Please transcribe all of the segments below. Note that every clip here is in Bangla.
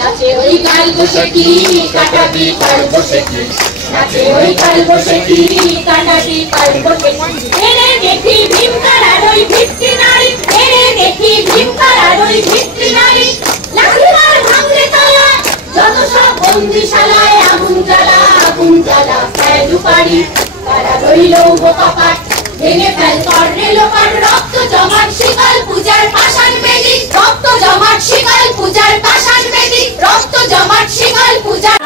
নাচে ওই কাল বসেকি কাটাবি কাল বসেকি নাচে ওই কাল বসেকি কাটাবি কাল বসেকি এনে দেখি ভীমকারার ওই ভিত্তি নারী এনে দেখি ভীমকারার ওই ভিত্তি নারী লাঠিমার ভাঙলে তলা যত সব বন্দিশালায় আগুন জ্বালা ফেলু পারি তারা রইল কপাট ভেঙে ফেল কর রেলোপাট রক্ত জমাট শিকাল পূজার পাষাণ বেদি রক্ত জমাট শিকাল পূজার পাষাণ বেদি রক্ত জমাট শিকাল পূজার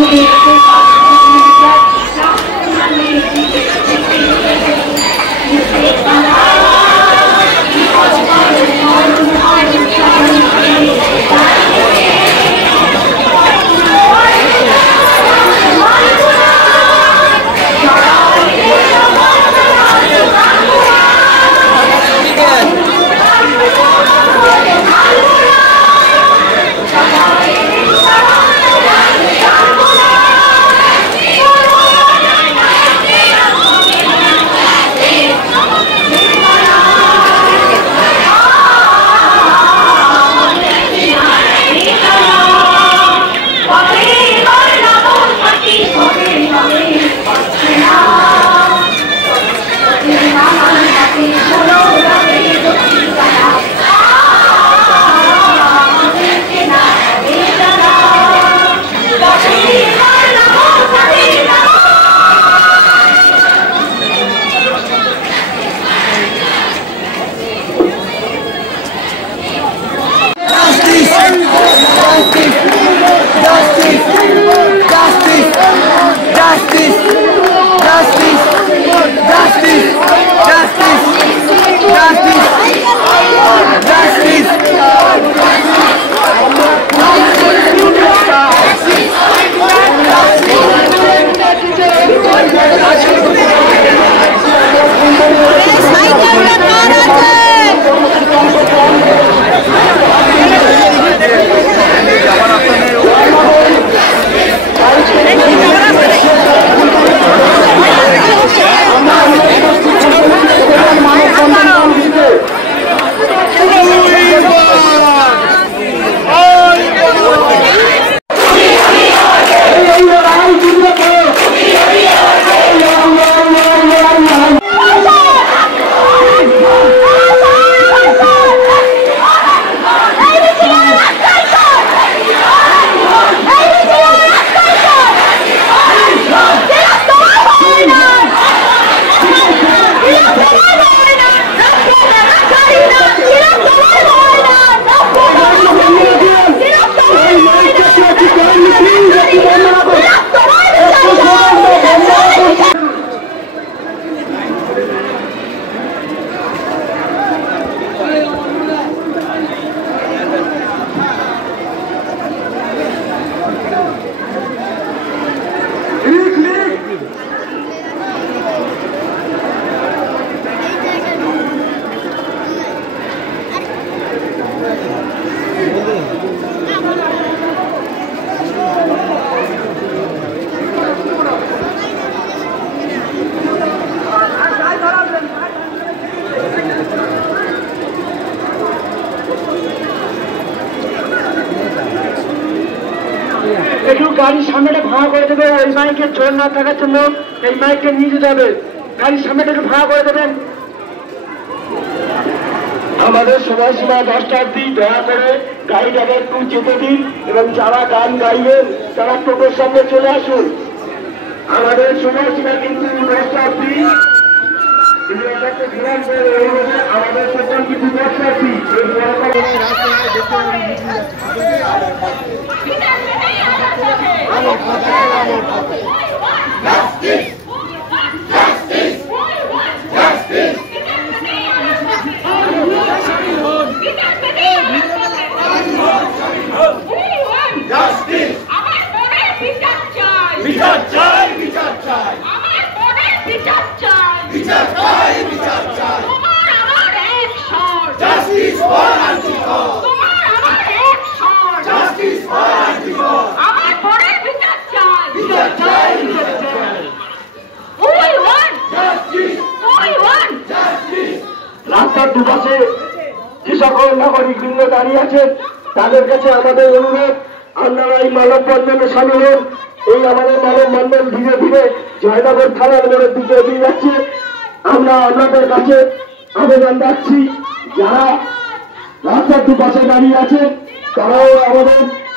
কোনো একটু গাড়ির সামনেটা ভাঙা করে দেবে, এই মাইকের জোর না থাকার জন্য এই মাইককে নিয়ে যেতে হবে। গাড়ির সামনেটা একটু ভাঙা করে দেবেন। আমাদের সময়সীমা 10টা অবধি, দয়া করে গাড়িটাকে একটু যেতে দিন এবং যারা গান গাইবেন তারা টোটোর সামনে চলে আসুন। আমাদের সময়সীমা কিন্তু 10টা অবধি। আমাদের সকল কিছু দর্শার্থী রাস্তার দুপাশে যে সকল নাগরিক বৃন্দ দাঁড়িয়ে আছেন তাদের কাছে আমাদের অনুরোধ, আপনারা এই মানববন্ধনে সামিল হন। এই আমাদের মানববন্ধন ধীরে ধীরে জয়নগর থানার মোড়ের দিকে এগিয়ে যাচ্ছে। আমরা আপনাদের কাছে আবেদন রাখছি, যারা রাস্তার দুপাশে দাঁড়িয়ে আছেন তারাও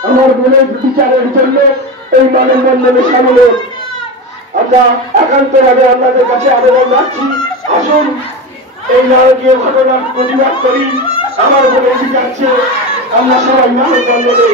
আমার বোনের বিচারের জন্য এই মানববন্ধনে সামিল হন। আমরা একান্তভাবে আপনাদের কাছে আবেদন রাখছি, আসুন এই নারকীয় ঘটনার প্রতিবাদ করি। আমার বোনের বিচার চেয়ে আমরা সবাই মানববন্ধনে